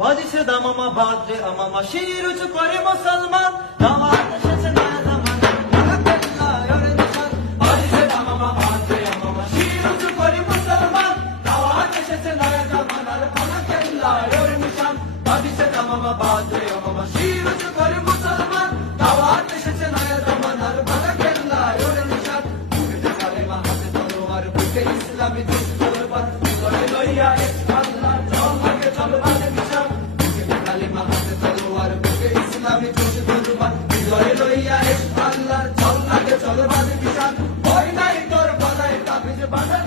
Vadisi damama badri amama şiir uçu kore musalman Davarda şaşın her zaman Yakaklarla yörünüşen Vadisi damama badri amama şiir uçu kore musalman Davarda şaşın her zaman Yakaklarla yörünüşen Vadisi damama badri amama şiir uçu kore musalman Davarda şaşın her zaman Yakaklarla yörünüşen Bu bir kalema hazır var Bu bir İslam'ı আমি খুশি দুর্বার বাজে বিশাল ভয় নাই তোর বলায় তাবিজ বাজায়